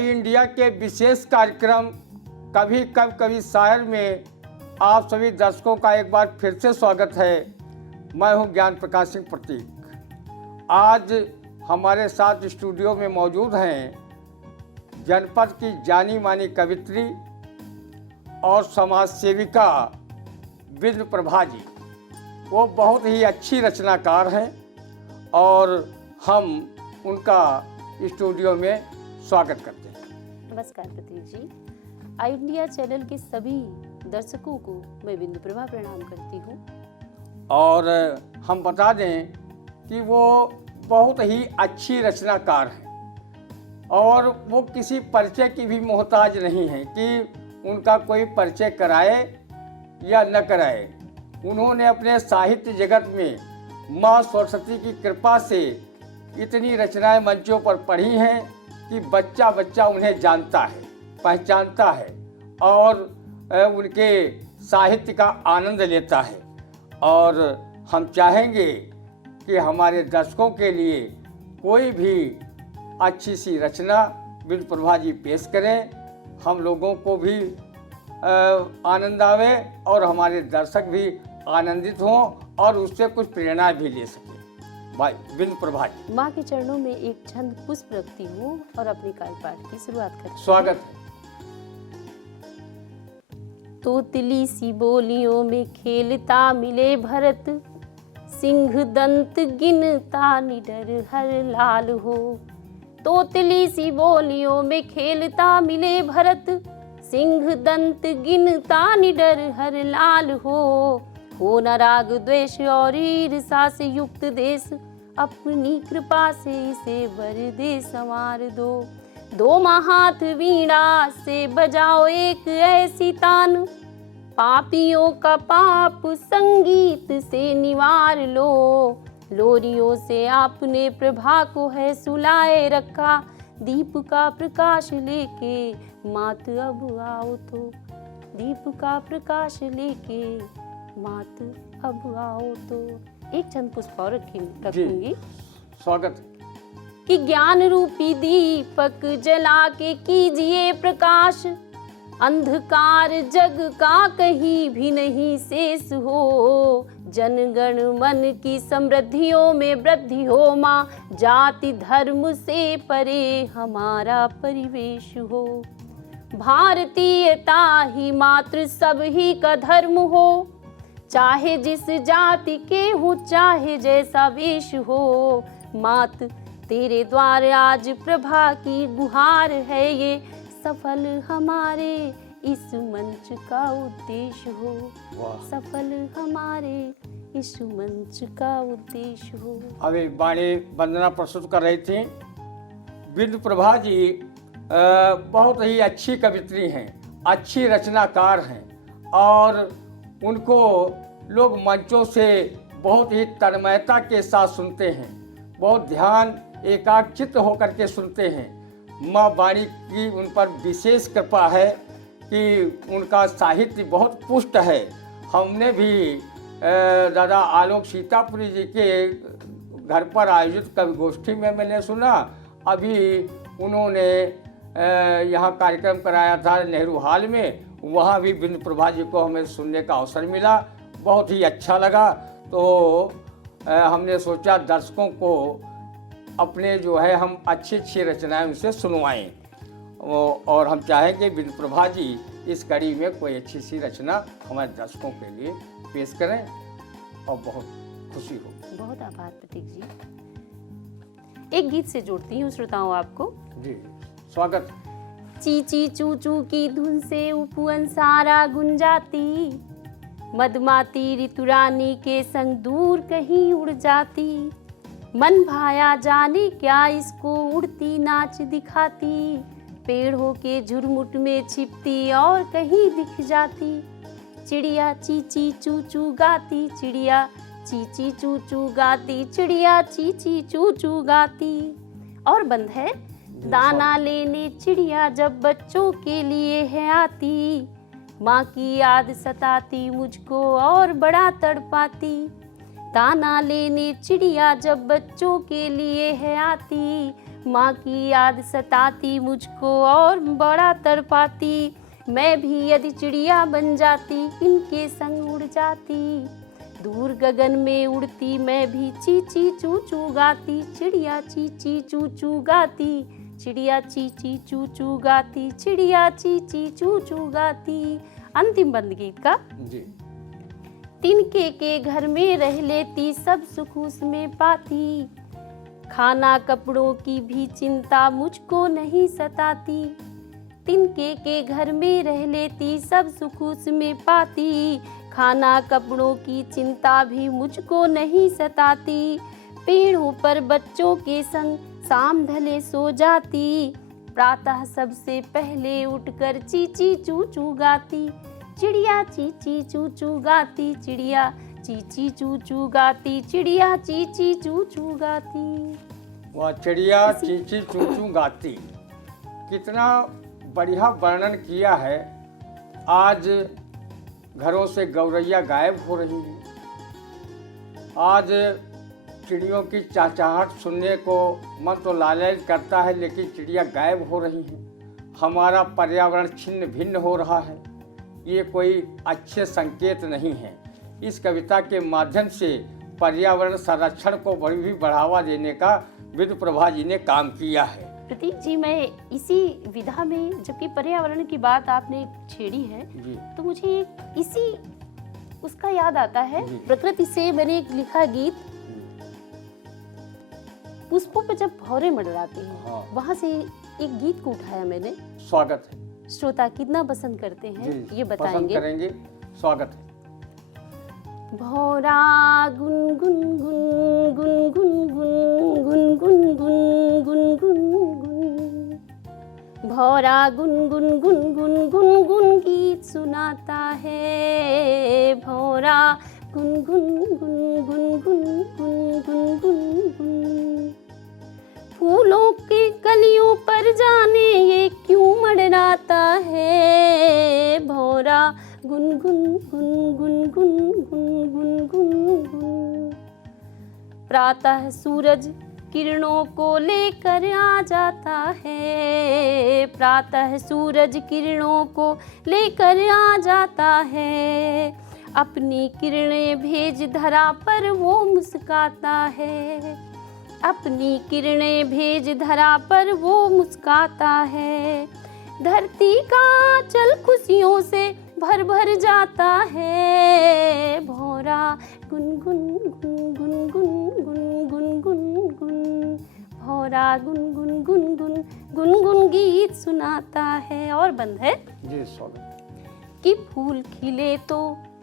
आई India के विशेष कार्यक्रम कभी कब कभी शायर में आप सभी दर्शकों का एक बार फिर से स्वागत है। मैं हूं ज्ञान प्रकाश सिंह प्रतीक। आज हमारे साथ स्टूडियो में मौजूद हैं जनपद की जानी मानी कवित्री और समाज सेविका विंध्य प्रभा जी। वो बहुत ही अच्छी रचनाकार हैं और हम उनका स्टूडियो में स्वागत करते हैं। नमस्कार प्रतीक जी। आई इंडिया चैनल के सभी दर्शकों को मैं विंध्य प्रभा प्रणाम करती हूँ। और हम बता दें कि वो बहुत ही अच्छी रचनाकार हैं और वो किसी परिचय की भी मोहताज नहीं है कि उनका कोई परिचय कराए या न कराए। उन्होंने अपने साहित्य जगत में माँ सरस्वती की कृपा से इतनी रचनाएं मंचों पर पढ़ी हैं कि बच्चा बच्चा उन्हें जानता है, पहचानता है और उनके साहित्य का आनंद लेता है। और हम चाहेंगे कि हमारे दर्शकों के लिए कोई भी अच्छी सी रचना विंध्य प्रभा जी पेश करें, हम लोगों को भी आनंद आवे और हमारे दर्शक भी आनंदित हों और उससे कुछ प्रेरणा भी ले सकें। भाई विंध्य प्रभा जी। माँ के चरणों में एक छंद पुष्प रखती हूँ और अपने काव्य पाठ की शुरुआत करती हूँ। स्वागत है। तोतली सी बोलियों में खेलता मिले भरत, सिंह दंत गिनता निडर हर लाल हो। तोतली सी बोलियों में खेलता मिले भरत, सिंह दंत गिनता निडर हर लाल हो न राग द्वेष और ईर्षा से युक्त देश, अपनी कृपा से इसे वर दे संवार दो। दो हाथ वीणा से बजाओ एक ऐसी तान, पापियों का पाप संगीत से निवार लो। लोरियों से आपने प्रभा को है सुलाए रखा, दीप का प्रकाश लेके मात अब आओ तो। दीप का प्रकाश लेके मात अब आओ तो। एक छंद पुष्प और रखूंगी। स्वागत कि ज्ञान रूपी दीपक जला के कीजिए प्रकाश, अंधकार जग का कहीं भी नहीं शेष हो। जनगण मन की समृद्धियों में वृद्धि हो माँ, जाति धर्म से परे हमारा परिवेश हो। भारतीयता ही मात्र सब ही का धर्म हो, चाहे जिस जाति के हो चाहे जैसा वेश हो। मात तेरे द्वार आज प्रभा की गुहार है, ये सफल हमारे इस मंच का उद्देश्य हो। सफल हमारे इस मंच का उद्देश्य हो। अभी वाणी वंदना प्रस्तुत कर रही थी। विंध्य प्रभा जी बहुत ही अच्छी कवित्री हैं, अच्छी रचनाकार हैं और उनको लोग मंचों से बहुत ही तन्मयता के साथ सुनते हैं, बहुत ध्यान एकाग्रचित्त होकर के सुनते हैं। माँ वाणी की उन पर विशेष कृपा है कि उनका साहित्य बहुत पुष्ट है। हमने भी दादा आलोक सीतापुरी जी के घर पर आयोजित कवि गोष्ठी में मैंने सुना। अभी उन्होंने यहाँ कार्यक्रम कराया था नेहरू हॉल में, वहाँ भी विंध्य प्रभा जी को हमें सुनने का अवसर मिला, बहुत ही अच्छा लगा। तो हमने सोचा दर्शकों को अपने जो है हम अच्छी अच्छी रचनाएं उनसे सुनवाएं और हम चाहेंगे विंध्य प्रभा जी इस कड़ी में कोई अच्छी सी रचना हमारे दर्शकों के लिए पेश करें और बहुत खुशी हो। बहुत आभार प्रतीक जी। एक गीत से जोड़ती हूँ श्रोताओं आपको। जी स्वागत। चीची चूचू की धुन से उपवन सारा गुंजाती, मदमाती ऋतुरानी के संग दूर कहीं उड़ जाती। मन भाया जाने क्या इसको उड़ती नाच दिखाती, पेड़ों के झुरमुट में छिपती और कहीं दिख जाती। चिड़िया चीची चूचू गाती, चिड़िया चीची चूचू गाती, चिड़िया चीची चूचू गाती। और बंद है। दाना लेने चिड़िया जब बच्चों के लिए है आती, माँ की याद सताती मुझको और बड़ा तड़पाती। दाना लेने चिड़िया जब बच्चों के लिए है आती, माँ की याद सताती मुझको और बड़ा तड़पाती। मैं भी यदि चिड़िया बन जाती इनके संग उड़ जाती। दूर गगन में उड़ती मैं भी ची ची चू चू गाती। चिड़िया ची ची चू चू गाती। चिड़िया ची ची चू चू गाती। चिड़िया ची ची चू चू गाती। अंतिम बंद गीत का जी। तिनके के घर में रह लेती सब सुख उसमें पाती। खाना कपड़ों की भी चिंता मुझको नहीं सताती। तिनके के घर में रह लेती सब सुख उसमें पाती। खाना कपड़ों की चिंता भी मुझको नहीं सताती। पेड़ों पर बच्चों के संग शाम ढले सो जाती। प्रातः सबसे पहले उठकर ची ची चू चू गाती। चिड़िया ची ची चू चू गाती। चिड़िया ची ची चू चू गाती। चिड़िया ची ची चू चू गाती। वह चिड़िया चींची चू चू गाती, कितना बढ़िया वर्णन किया है। आज घरों से गौरैया गायब हो रही है। आज चिड़ियों की चहचहाहट सुनने को मन तो लालच करता है, लेकिन चिड़िया गायब हो रही है। हमारा पर्यावरण छिन्न भिन्न हो रहा है। ये कोई अच्छे संकेत नहीं है। इस कविता के माध्यम से पर्यावरण संरक्षण को भी बढ़ावा देने का विदुर प्रभा जी ने काम किया है। प्रतीक जी, मैं इसी विधा में, जबकि पर्यावरण की बात आपने छेड़ी है जी, तो मुझे एक इसी उसका याद आता है। जी। प्रकृति से मैंने एक लिखा गीत, पुष्पों पे जब भौरे मंडराते हैं, हाँ। वहां से एक गीत को उठाया मैंने। स्वागत है। श्रोता कितना पसंद करते हैं जी, ये पसंद बताएंगे। करेंगे। स्वागत है। भौरा गुन गुन गुन गुन गुन गुन गुन गुन गुन गुन गुन। भौरा गुन गुन गुन गुन गुन गुन गीत सुनाता है। भौरा गुन गुन गुन गुन गुन गुन गुन गुन गुन। फूलों के कलियों पर जाने ये क्यों मंडराता है। भौरा गुन गुन गुन गुन गुन गुन गुन गुन गुन। प्रातः सूरज किरणों को लेकर आ जाता है। प्रातः सूरज किरणों को लेकर आ जाता है। अपनी किरणें भेज धरा पर वो मुस्काता है। अपनी किरणें भेज धरा पर वो मुस्काता है। धरती का आंचल खुशियों से भर भर जाता है। भौरा गुन गुन गुन गुन गुन गुन गुन गुन गुन। भौरा गुन गुन गुन गुन गुन गुन गीत सुनाता है। और बंद है जी, स्वागत। कि फूल खिले तो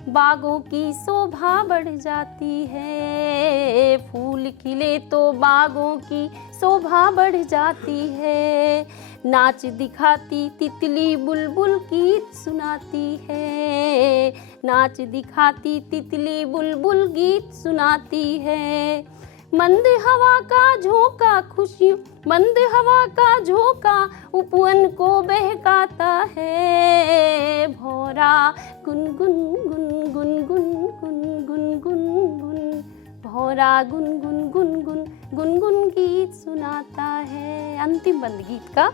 बागों की शोभा बढ़ जाती है। फूल खिले तो बागों की शोभा बढ़ जाती है। नाच दिखाती तितली बुलबुल गीत सुनाती है। नाच दिखाती तितली बुलबुल गीत सुनाती है। मंद हवा का झोंका खुशी, मंद हवा का झोंका उपवन को बहकाता है। भौरा गुन गुन गुन गुन गुन गुन गुन गुन गुन। भौरा गुन गुन गुन गुन गुन गुन गीत सुनाता है। अंतिम बंद गीत का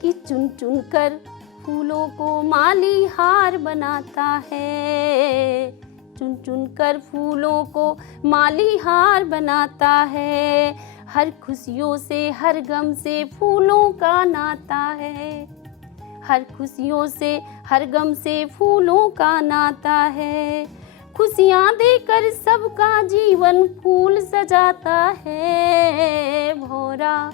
कि चुन चुन कर फूलों को माली हार बनाता है। चुन चुन कर फूलों को माली हार बनाता है। हर खुशियों से हर गम से फूलों का नाता है। हर खुशियों से हर गम से फूलों का नाता है। खुशियाँ देकर सबका जीवन फूल सजाता है। भौरा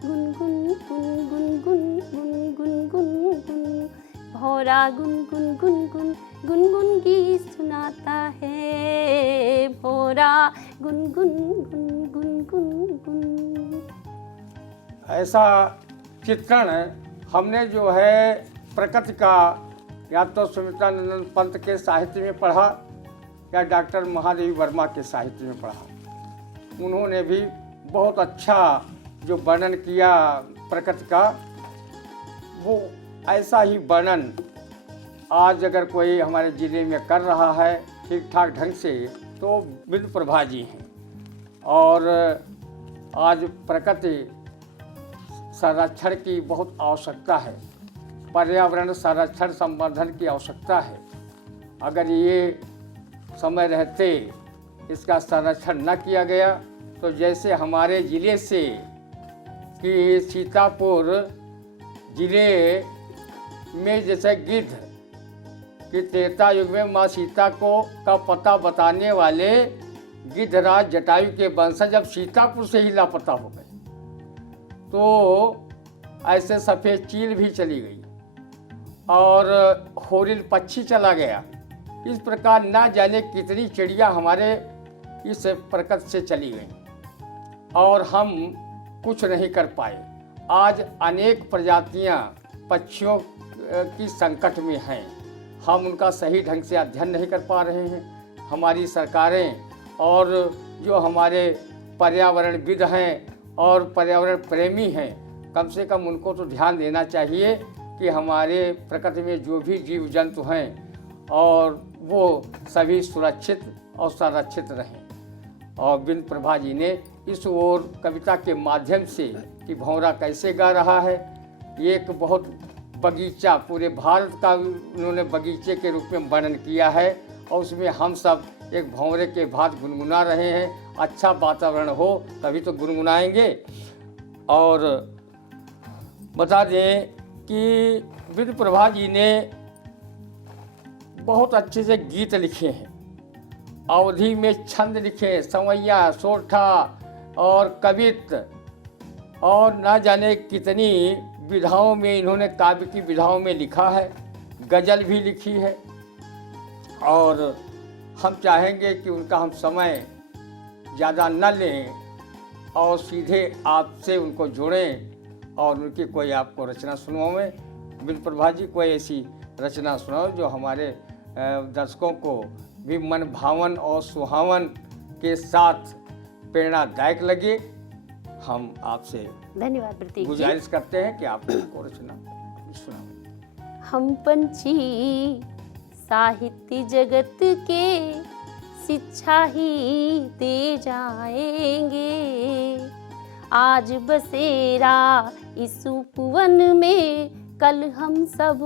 गुन गुन गुन गुन गुन गुन गुन गुन गुन। भौरा गुन गुन गुन गुन गुन गुन गीत सुनाता है। भौरा गुन गुन गुन गुन गुन गुन। ऐसा चित्रण हमने जो है प्रकृति का या तो सुमित्रानंद पंत के साहित्य में पढ़ा या डॉक्टर महादेवी वर्मा के साहित्य में पढ़ा। उन्होंने भी बहुत अच्छा जो वर्णन किया प्रकृति का, वो ऐसा ही वर्णन आज अगर कोई हमारे ज़िले में कर रहा है ठीक ठाक ढंग से तो विदुर प्रभा जी हैं। और आज प्रकृति संरक्षण की बहुत आवश्यकता है, पर्यावरण संरक्षण संवर्धन की आवश्यकता है। अगर ये समय रहते इसका संरक्षण न किया गया तो जैसे हमारे ज़िले से कि सीतापुर ज़िले में जैसे गिद्ध कि त्रेता युग में माँ सीता को का पता बताने वाले गिद्धराज जटायु के वंशज जब सीतापुर से ही लापता हो गए, तो ऐसे सफ़ेद चील भी चली गई और होरिल पक्षी चला गया। इस प्रकार ना जाने कितनी चिड़िया हमारे इस प्रकृति से चली गई और हम कुछ नहीं कर पाए। आज अनेक प्रजातियां पक्षियों की संकट में हैं, हम उनका सही ढंग से अध्ययन नहीं कर पा रहे हैं। हमारी सरकारें और जो हमारे पर्यावरणविद हैं और पर्यावरण प्रेमी हैं, कम से कम उनको तो ध्यान देना चाहिए कि हमारे प्रकृति में जो भी जीव जंतु हैं और वो सभी सुरक्षित और संरक्षित रहें। और बिंद प्रभा जी ने इस ओर कविता के माध्यम से कि भंवरा कैसे गा रहा है, एक बहुत बगीचा पूरे भारत का उन्होंने बगीचे के रूप में वर्णन किया है और उसमें हम सब एक भंवरे के भांति गुनगुना रहे हैं। अच्छा वातावरण हो तभी तो गुनगुनाएंगे। और बता दें कि बिंद प्रभा जी ने बहुत अच्छे से गीत लिखे हैं, अवधि में छंद लिखे, संवैया, सोरठा और कवित्त और ना जाने कितनी विधाओं में इन्होंने काव्य की विधाओं में लिखा है, गज़ल भी लिखी है। और हम चाहेंगे कि उनका हम समय ज़्यादा न लें और सीधे आपसे उनको जोड़ें और उनकी कोई आपको रचना सुनवाएं। बिंद प्रभा जी कोई ऐसी रचना सुनाओ जो हमारे दर्शकों को भी मन भावन और सुहावन के साथ प्रेरणादायक लगे। हम आपसे धन्यवाद प्रतीक जी। गुजारिश करते हैं कि आप उनको रचना सुनाएं। हम पंछी साहित्य जगत के शिक्षा ही दे जाएंगे, आज बसेरा इस उपवन में कल हम सब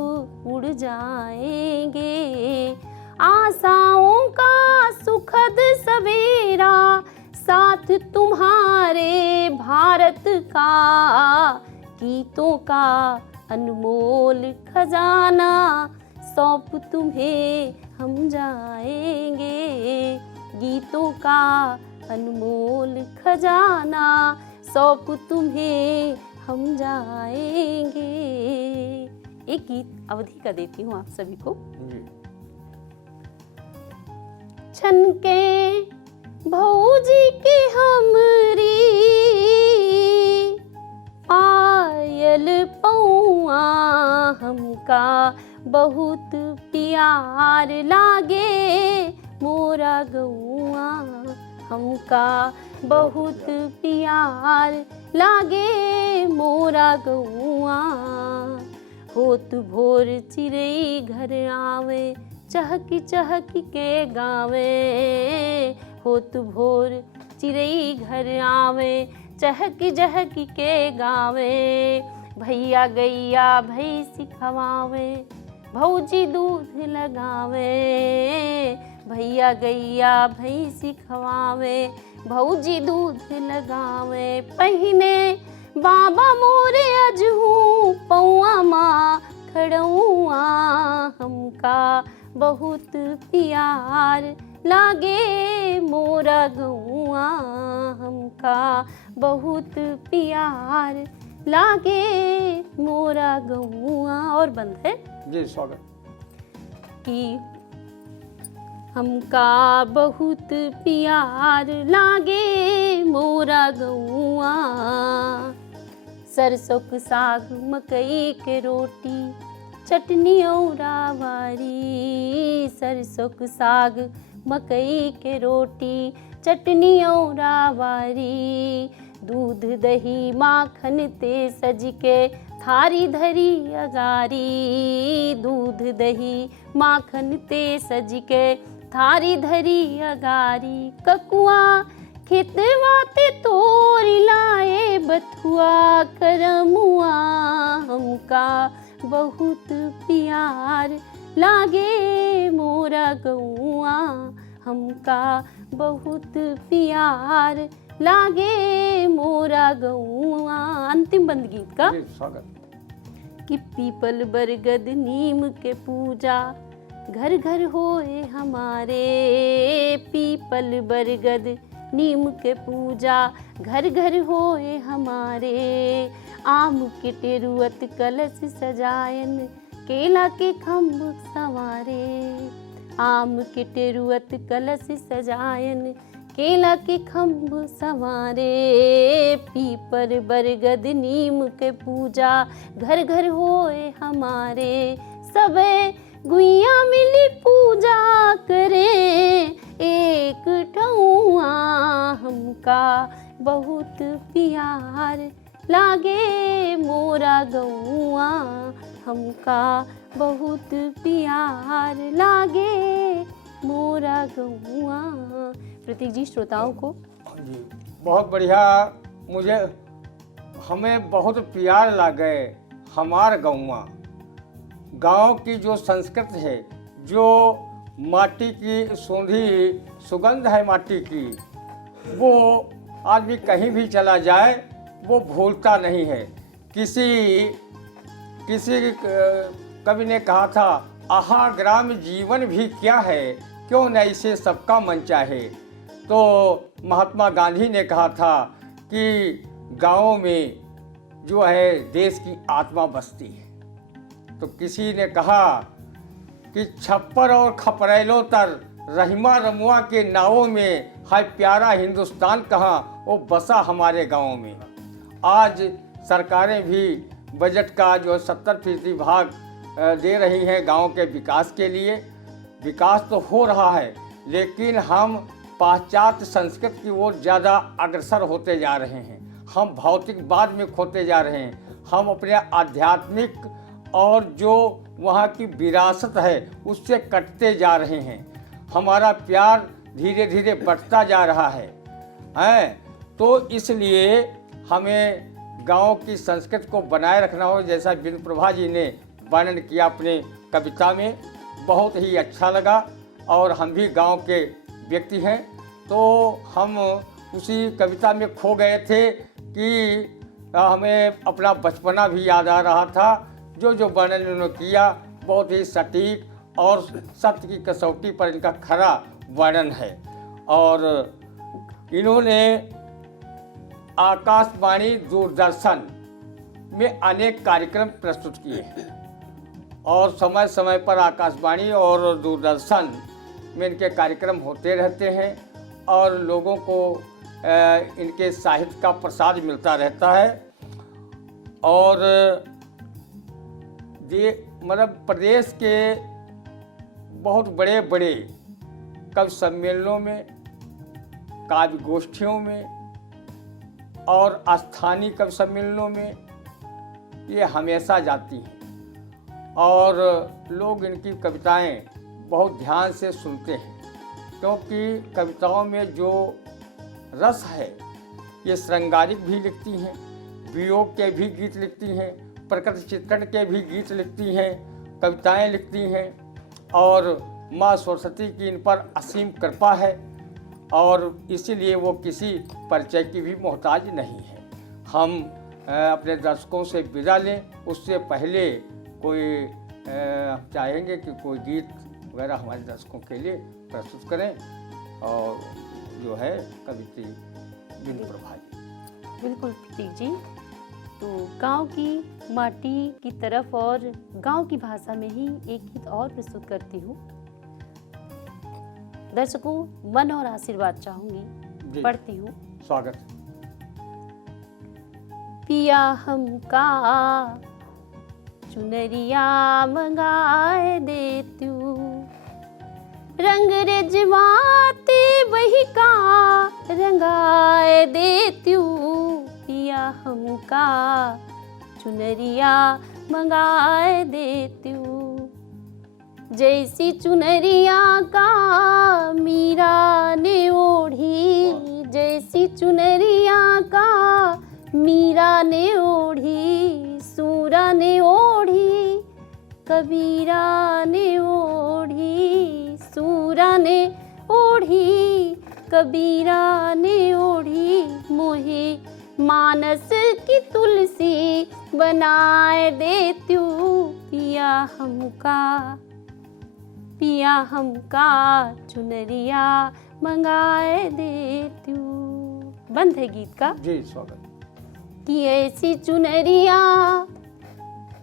उड़ जाएंगे। आशाओं का सुखद सवेरा साथ तुम्हारे भारत का, गीतों का अनमोल खजाना सौंप तुम्हें हम जाएंगे। गीतों का अनमोल खजाना सौंप तुम्हें हम जाएंगे। एक गीत अवधि का देती हूँ आप सभी को। छनके भौजी के हमरी पायल पौआ, हमका बहुत प्यार लागे मोरा गौआ, हमका बहुत प्यार लागे मोरा गौआ। होत भोर चिड़ै घर आवे चहकी चहकी के गावे, होत भोर चिड़ै घर आवे चहकी चहकी के गावे। भैया गैया भैंसी खवावे भौजी दूध लगावे, भैया गैया भैंसी खवावे भौजी दूध लगावे। पहिने बाबा मोरे अजहू पौआ माँ खड़ौआ, हमका बहुत प्यार लागे मोरा गौआ, हमका बहुत प्यार लागे मोरा गौआ। और बंद है जी, स्वागत। कि हमका बहुत प्यार लागे मोरा गौआ। सरसों के साग मकई के रोटी चटनी औरावारी, सरसों के साग मकई के रोटी चटनी औरावारी। दूध दही माखन ते सज के थारी धरी अगारी, दूध दही माखन ते सज के थारी धरी अगारी। ककुआ खेतवाते तोर लाए बथुआ करमुआ, हमका बहुत प्यार लागे मोरा गौआ, हमका बहुत प्यार लागे मोरा गौआ। अंतिम बंद गीत का जी, स्वागत। कि पीपल बरगद नीम के पूजा घर घर होए हमारे, पीपल बरगद नीम के पूजा घर घर होए हमारे, आम के टेरुअत कलश सजायन केला के खम्भ संवारे, आम के टेरुअत कलश सजायन केला के खम्भ संवारे, पीपर बरगद नीम के पूजा घर घर होए हमारे, सबे गुइया मिली पूजा करे एक ठौआ, हमका बहुत प्यार लागे मोरा गौआ, हमका बहुत प्यार लागे मोरा गौआ। प्रतीक जी, श्रोताओं को जी, बहुत बढ़िया। मुझे हमें बहुत प्यार लागे हमार गौवा। गांव की जो संस्कृति है, जो माटी की सूंधी सुगंध है माटी की, वो आदमी कहीं भी चला जाए वो भूलता नहीं है। किसी कवि ने कहा था, आहा ग्राम जीवन भी क्या है, क्यों न इसे सबका मन चाहे। तो महात्मा गांधी ने कहा था कि गाँव में जो है देश की आत्मा बसती है। तो किसी ने कहा कि छप्पर और खपरेलों तर रहीमा रमुआ के नावों में, हाय प्यारा हिंदुस्तान कहाँ, वो बसा हमारे गाँव में। आज सरकारें भी बजट का जो 70% भाग दे रही हैं गांव के विकास के लिए। विकास तो हो रहा है, लेकिन हम पाश्चात्य संस्कृति की ओर ज़्यादा अग्रसर होते जा रहे हैं। हम भौतिकवाद में खोते जा रहे हैं। हम अपने आध्यात्मिक और जो वहाँ की विरासत है उससे कटते जा रहे हैं। हमारा प्यार धीरे धीरे बढ़ता जा रहा है। तो इसलिए हमें गांव की संस्कृति को बनाए रखना हो, जैसा बिंदु प्रभा जी ने वर्णन किया अपने कविता में, बहुत ही अच्छा लगा। और हम भी गांव के व्यक्ति हैं, तो हम उसी कविता में खो गए थे कि हमें अपना बचपना भी याद आ रहा था। जो जो वर्णन उन्होंने किया बहुत ही सटीक और सत्य की कसौटी पर इनका खरा वर्णन है। और इन्होंने आकाशवाणी दूरदर्शन में अनेक कार्यक्रम प्रस्तुत किए हैं और समय समय पर आकाशवाणी और दूरदर्शन में इनके कार्यक्रम होते रहते हैं और लोगों को इनके साहित्य का प्रसाद मिलता रहता है। और ये मतलब प्रदेश के बहुत बड़े बड़े कवि सम्मेलनों में, काव्य गोष्ठियों में और स्थानीय कवि सम्मेलनों में ये हमेशा जाती हैं और लोग इनकी कविताएं बहुत ध्यान से सुनते हैं, क्योंकि कविताओं में जो रस है ये श्रृंगारिक भी लिखती हैं, वियोग के भी गीत लिखती हैं, प्रकृति चित्रण के भी गीत लिखती हैं, कविताएं लिखती हैं। और माँ सरस्वती की इन पर असीम कृपा है और इसीलिए वो किसी परिचय की भी मोहताज नहीं है। हम अपने दर्शकों से विदा लें, उससे पहले कोई चाहेंगे कि कोई गीत वगैरह हमारे दर्शकों के लिए प्रस्तुत करें, और जो है कवित्री बिंदु प्रभा जी। बिल्कुल प्रतीक जी, तो गांव की माटी की तरफ और गांव की भाषा में ही एक गीत और प्रस्तुत करती हूँ। दर्शकों मन और आशीर्वाद चाहूंगी, पढ़ती हूँ। स्वागत। पिया हमका चुनरिया मंगाए देतू, रंग रेजवाते वही का रंगाए देतू। पिया हमका चुनरिया मंगाए देतू, जैसी चुनरिया का मीरा ने ओढ़ी जैसी चुनरिया का मीरा ने ओढ़ी, सूरा ने ओढ़ी, कबीरा ने ओढ़ी, सूरा ने ओढ़ी, कबीरा ने ओढ़ी। मोहे मानस की तुलसी बनाए देत्यू, पिया हमका, पिया हमका चुनरिया मंगाए देत्यू। बंद है गीत का। जी स्वागत। कि ऐसी चुनरिया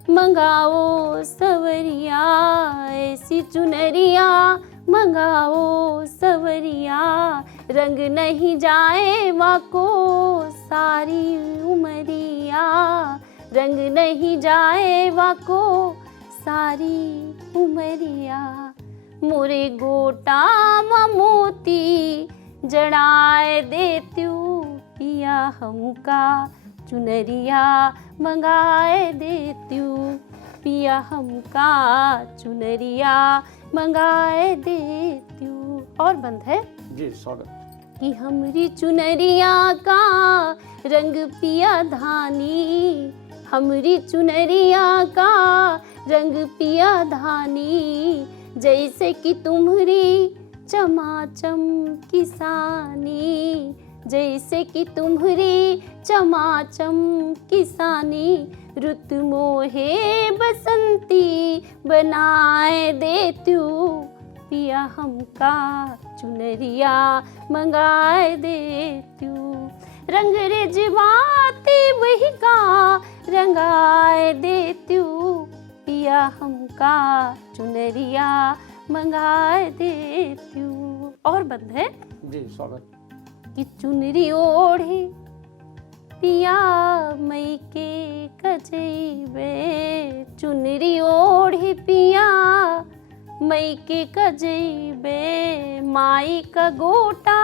मंगाओ सवरिया, ऐसी चुनरिया मंगाओ सवरिया, रंग नहीं जाए वाको सारी उमरिया, रंग नहीं जाए वाको सारी उमरिया। मोरे गोटा मोती जड़ाए देत्यू, पिया हमका चुनरिया मंगाए देत्यू, पिया हमका चुनरिया मंगाए देत्यू। और बंद है। जी स्वागत। कि हमरी चुनरिया का रंग पिया धानी, हमरी चुनरिया का रंग पिया धानी, जैसे कि तुम्हारी चमाचम किसानी, जैसे कि तुम्हारी चमाचम किसानी। रुत मोहे बसंती बनाए देत्यू, पिया हमका चुनरिया मंगाए देत्यू। रंग रेजवाती वही का रंगाए देत्यू, पिया हमका चुनरिया मंगाए देत्यू। और बंद है। जी स्वागत। कि चुनरी ओढ़े पिया मई के कजैबे, चुनरी ओढ़े पिया मई के कजैबे, माई का गोटा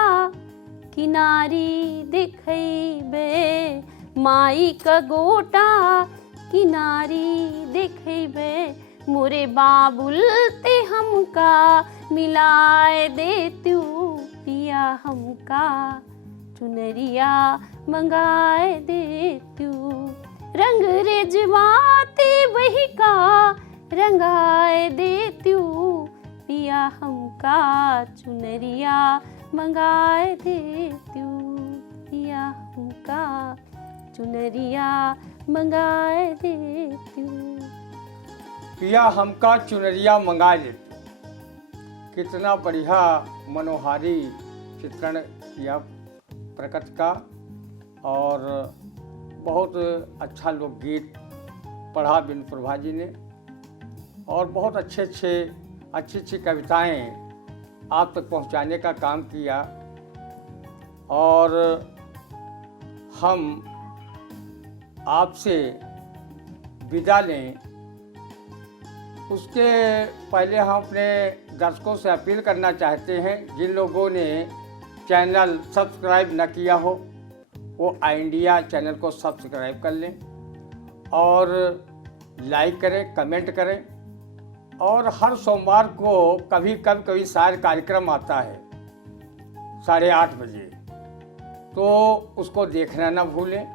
किनारी दिखैबे, माई का गोटा किनारी दिखैबे। मोरे बाबुल ते हमका मिलाए देत्यू, पिया हमका चुनरिया मंगाए देत्यू। रंग रेजवाते वही का रंगाए देत्यू, पिया हमका चुनरिया मंगाए देत्यू, पिया हमका चुनरिया मंगाए देत्यू। पिया हमका चुनरिया मंगाए देत्यू। कितना बढ़िया मनोहारी चित्रण किया प्रकृति का, और बहुत अच्छा लोकगीत पढ़ा बिन प्रभा जी ने, और बहुत अच्छी कविताएं आप तक पहुंचाने का काम किया। और हम आपसे विदा लें उसके पहले हम अपने दर्शकों से अपील करना चाहते हैं, जिन लोगों ने चैनल सब्सक्राइब न किया हो वो आई इंडिया चैनल को सब्सक्राइब कर लें और लाइक करें, कमेंट करें। और हर सोमवार को कभी शायद कार्यक्रम आता है 8:30 बजे, तो उसको देखना ना भूलें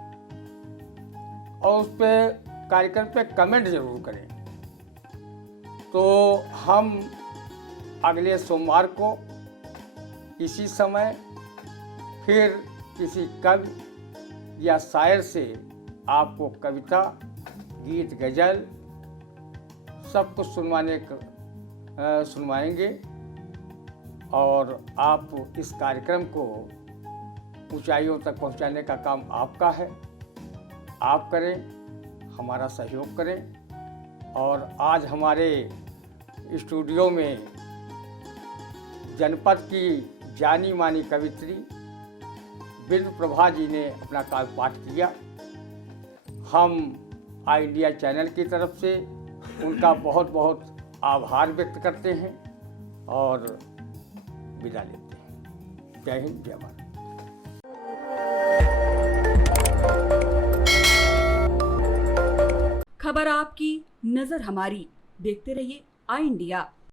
और उस पर कार्यक्रम पे कमेंट ज़रूर करें। तो हम अगले सोमवार को इसी समय फिर किसी कवि या शायर से आपको कविता, गीत, गज़ल सब कुछ सुनवाएंगे, और आप इस कार्यक्रम को ऊंचाइयों तक पहुंचाने का काम आपका है। आप करें, हमारा सहयोग करें। और आज हमारे स्टूडियो में जनपद की जानी मानी कवित्री बिंदु प्रभा जी ने अपना काव्य पाठ किया। हम आई इंडिया चैनल की तरफ से उनका बहुत बहुत आभार व्यक्त करते हैं और विदा लेते हैं। जय हिंद, जय भारत। खबर आपकी, नजर हमारी। देखते रहिए आई इंडिया।